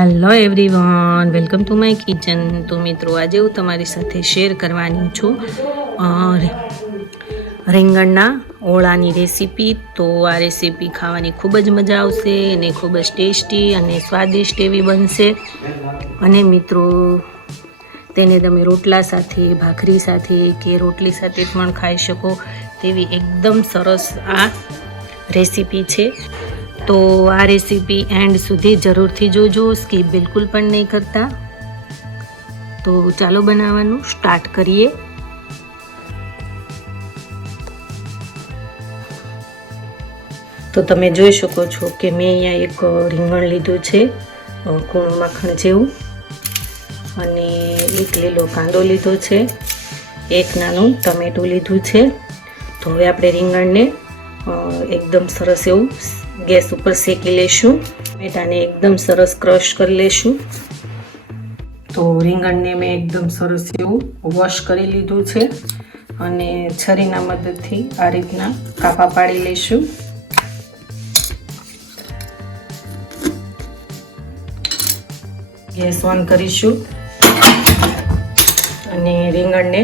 Hello everyone, welcome to my kitchen. તો મિત્રો, આજે હું તમારી સાથે શેર કરવાની છું રીંગણના ઓળાની રેસીપી। તો આ રેસીપી ખાવાની ખૂબ જ મજા આવશે અને ખૂબ જ ટેસ્ટી અને સ્વાદિષ્ટ એવી બનશે। અને મિત્રો, તેને તમે રોટલા સાથે, ભાખરી સાથે કે રોટલી સાથે પણ ખાઈ શકો તેવી એકદમ સરસ આ રેસીપી છે। તો આ રેસીપી એન્ડ સુધી જરૂરથી જોજો, સ્કીપ બિલકુલ પણ નહીં કરતા। તો ચાલો બનાવવાનું સ્ટાર્ટ કરીએ। તો તમે જોઈ શકો છો કે મેં અહીંયા એક રીંગણ લીધું છે, કૂણું માખણ જેવું, અને એક લીલો કાંદો લીધો છે, એક નાનું ટમેટું લીધું છે। તો હવે આપણે રીંગણને એકદમ સરસ એવું ગેસ ઉપર શેકી લેશું। ટમેટાને એકદમ સરસ ક્રશ કરી લેશું। તો રીંગણને મેં એકદમ સરસ એવું વોશ કરી લીધું છે અને છરીના મદદથી આ રીતના કાપા પાડી લેશું। ગેસ ઓન કરીશું અને રીંગણને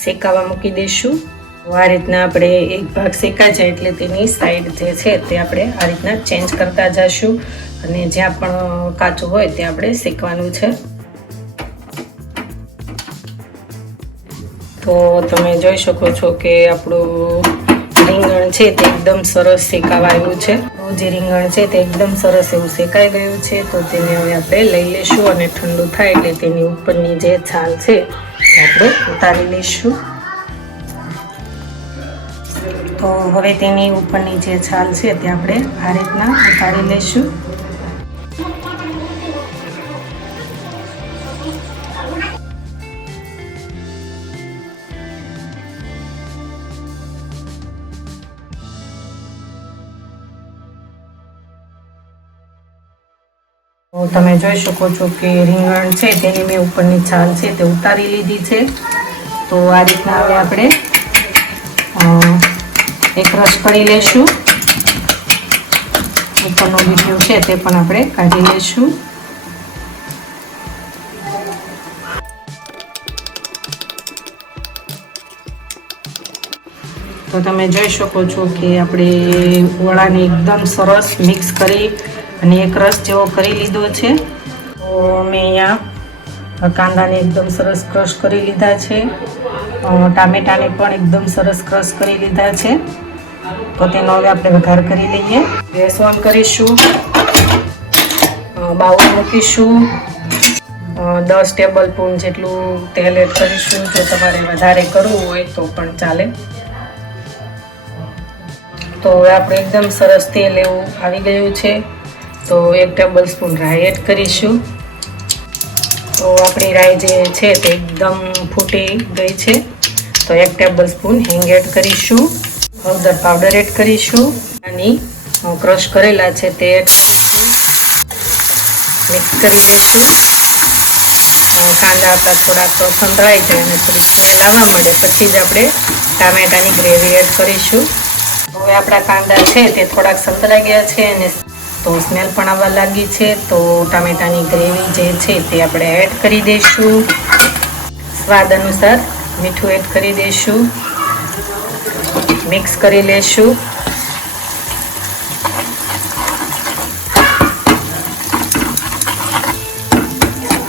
શેકાવા મૂકી દઈશું। આ રીતના આપણે એક ભાગ શેકાઈ જાય એટલે તેની સાઈડ જે છે તે આપણે આ રીતના ચેન્જ કરતા જઈશું અને જ્યાં પણ કાચું હોય ત્યાં આપણે શેકવાનું છે। તો તમે જોઈ શકો છો કે આપણું રીંગણ છે તે એકદમ સરસ શેકાવા આવ્યું છે। જે રીંગણ છે તે એકદમ સરસ એવું શેકાઈ ગયું છે। તો તેને હવે આપણે લઈ લઈશું અને ઠંડુ થાય એટલે તેની ઉપરની જે છાલ છે તે આપણે ઉતારી લઈશું। તો હવે તેની ઉપરની જે છાલ છે તે આપણે આ રીતના ઉતારી લઈશું। તો તમે જોઈ શકો છો કે રીંગણ છે તેની મેં ઉપરની છાલ છે તે ઉતારી લીધી છે। તો આ રીતના હવે આપણે એક રસ કરી લેશું, ઉપરનું બીજું છે તે પણ આપણે કાઢી લેશું। તો તમે જોઈ શકો છો કે આપણે ઓળાને એકદમ સરસ મિક્સ કરી અને એક રસ જેવો કરી લીધો છે। તો મેં અહીંયા કાંદાને એકદમ સરસ ક્રશ કરી લીધા છે, ટામેટાને પણ એકદમ સરસ ક્રશ કરી લીધા છે। તો તેનો હવે આપણે વઘાર કરી લઈએ। ગેસ ઓન કરીશું, બાઉલ મૂકીશું, 10 ટેબલ સ્પૂન જેટલું તેલ એડ કરીશું। જો તમારે વધારે કરવું હોય તો પણ ચાલે। તો હવે આપણે એકદમ સરસ તેલ એવું આવી ગયું છે। તો 1 ટેબલ સ્પૂન રાઈ એડ કરીશું। તો આપણી રાઈ જે છે તે એકદમ ફૂટી ગઈ છે। તો 1 ટેબલ સ્પૂન હિંગ એડ કરીશું, હળદર પાવડર એડ કરીશું, અને ક્રશ કરેલા છે તે એડ કરીશું, મિક્સ કરી લઈશું। કાંદા આપણા થોડાક સંતળાઈ જાય અને થોડીક સ્મેલ આવવા મળે પછી જ આપણે ટામેટાની ગ્રેવી એડ કરીશું। હવે આપણા કાંદા છે તે થોડાક સંતળાઈ ગયા છે અને તો સ્મેલ પણ આવવા લાગી છે। તો ટામેટાની ગ્રેવી જે છે તે આપણે એડ કરી દઈશું, સ્વાદ અનુસાર મીઠું એડ કરી દઈશું, મિક્સ કરી લેશું।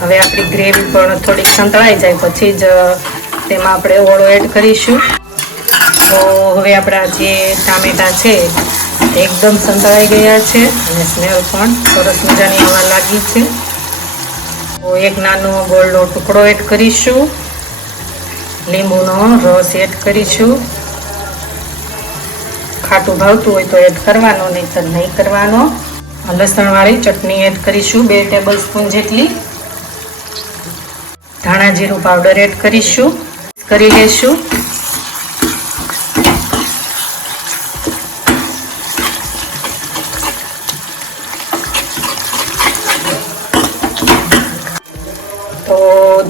હવે આપણી ગ્રેવી પણ થોડીક સંતળાઈ જાય પછી જ તેમાં આપણે ઓળો એડ કરીશું। તો હવે આપણા જે ટામેટા છે એકદમ સંતળાઈ ગયા છે અને સ્મેલ પણ સરસ મજાની આવવા લાગી છે। તો એક નાનો ગોળનો ટુકડો એડ કરીશું, લીંબુનો રસ એડ કરીશું, ખાટું ભાવતું હોય તો એડ કરવાનો, નહીંતર નહીં કરવાનો। લસણવાળી ચટણી એડ કરીશું 2 ટેબલ સ્પૂન જેટલી, ધાણા જીરું પાવડર એડ કરીશું, કરી લેશું। તો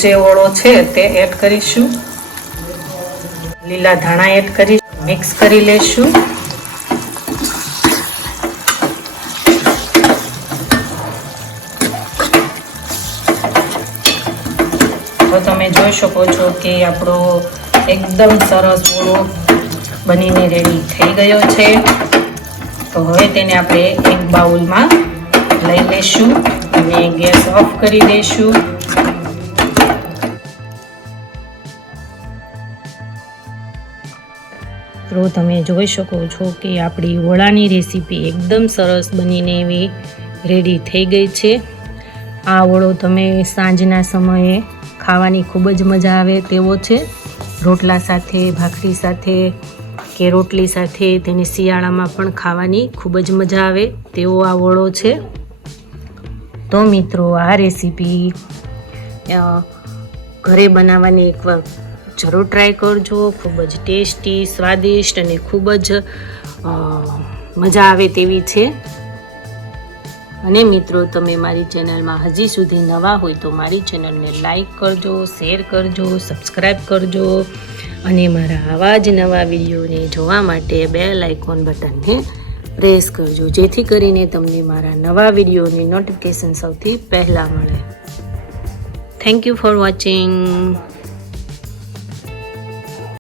જે ઓળો છે તે એડ કરીશું, લીલા ધાણા એડ કરી મિક્સ કરી લેશું। તો તમે જોઈ શકો છો કે આપણો એકદમ સરસ ઓળો બનીને રેડી થઈ ગયો છે. તો હવે તેને આપણે એક બાઉલમાં લઈ લઈશું અને ગેસ ઓફ કરી દઈશું. તો તમે જોઈ શકો છો કે આપણી વડાની રેસીપી એકદમ સરસ બનીને એવી રેડી થઈ ગઈ છે. આ વડો તમે સાંજના સમયે ખાવાની ખૂબ જ મજા આવે તેવો છે. રોટલા સાથે, ભાખરી સાથે કે રોટલી સાથે તેને શિયાળામાં પણ ખાવાની ખૂબ જ મજા આવે તેવો આ વડો છે. તો મિત્રો આ રેસીપી ઘરે બનાવવાની એકવાર જરૂર ટ્રાય કરજો. ખૂબ જ ટેસ્ટી, સ્વાદિષ્ટ અને ખૂબ જ મજા આવે તેવી છે. અને મિત્રો તમે મારી ચેનલમાં હજી સુધી નવા હોય તો મારી ચેનલને લાઈક કરજો, શેર કરજો, સબસ્ક્રાઈબ કરજો અને મારા આવા જ નવા વિડીયોને જોવા માટે બેલ આઇકોન બટનને પ્રેસ કરજો, જેથી કરીને તમને મારા નવા વિડીયોની નોટિફિકેશન સૌથી પહેલાં મળે. Thank you for watching.